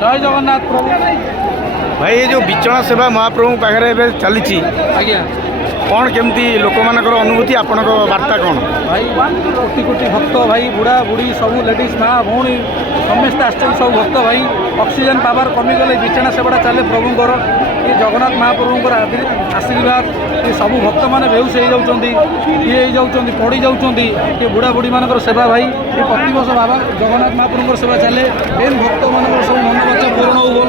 जय जगन्नाथ प्रभु। भाई ये जो विचरण सेवा महाप्रभु पाखे चली आज्ञा कौन केमती लोक मानकर अनुभूति आपण वार्ता कौन भाई कोटि कोटि भक्त भाई बुढ़ा बुढ़ी सब लेडीज माँ भौणी समस्ते आसछन सब भक्त भाई ऑक्सीजन पावर कमिगले बिछाना सेवाटा चले प्रभुंर ये जगन्नाथ महाप्रभुंर आशीर्वाद ये सब भक्त मैंने बेहुश हो जाती ये हो पड़ी जाऊँच ये बुढ़ा बुढ़ी मान सेवा भाई ये प्रत वर्ष बाबा जगन्नाथ महाप्रभुंर सेवा चले एन भक्त मान सब मन बच्चा पूर्ण हो